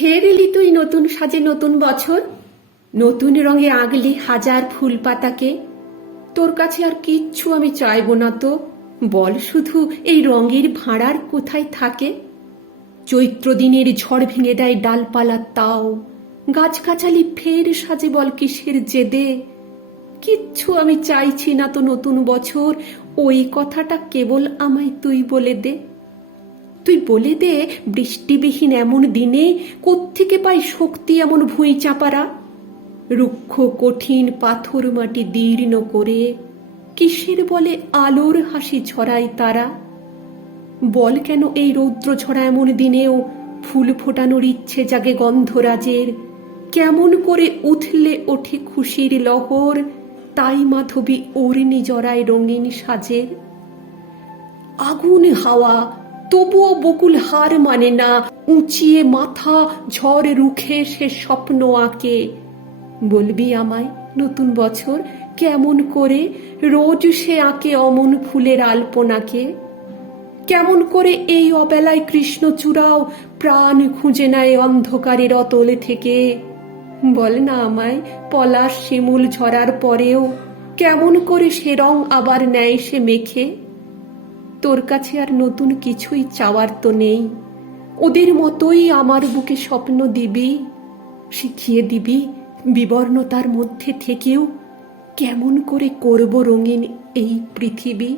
ফের এলি তুই নতুন সাজে নতুন বছর, নতুন রঙে আগলি হাজার ফুল পাতাকে। তোর কাছে আর কিচ্ছু আমি চাইব না তো, বল শুধু এই রঙের ভাঁড়ার কোথায় থাকে। চৈত্র দিনের ঝড় ভেঙে দেয় ডালপালা, তাও গাছগাছালি ফের সাজে বল কিসের জেদে। কিচ্ছু আমি চাইছি না তো নতুন বছর, ওই কথাটা কেবল আমায় তুই বলে দে। তুই বলে দে বৃষ্টিবিহীন এমন দিনে কোত্থেকে পাই শক্তি এমন ভুঁই চাপারা। রুক্ষ কঠিন পাথর মাটি দীর্ণ করে কিসের বলে আলোর হাসি ছড়ায় তারা। বল কেন এই রৌদ্র ঝরা এমন দিনেও ফুল ফোটানোর ইচ্ছে জাগে গন্ধরাজের। কেমন করে উঠলে ওঠে খুশির লহর, তাই মাধবী অরুণী জড়ায় রঙিন সাজের। আগুন হাওয়া তবুও বকুল হার মানে না, উঁচিয়ে মাথা ঝড় রুখে সে স্বপ্ন আঁকে। বলবি আমায় নতুন বছর কেমন করে রোজ সে আঁকে অমন ফুলের আলপনাকে। কেমন করে এই অবেলায় কৃষ্ণচূড়াও প্রাণ খুঁজে নেয় অন্ধকারের অতলে থেকে। বল না আমায় পলাশ শিমুল ঝরার পরেও কেমন করে সে রং আবার নেয় সে মেখে। তোর কাছে আর নতুন কিছুই চাওয়ার তো নেই, ওদের মতোই আমার বুকে স্বপ্ন দিবি, শিখিয়ে দিবি বিবর্ণতার মধ্যে থেকেও কেমন করে করব রঙিন এই পৃথিবী।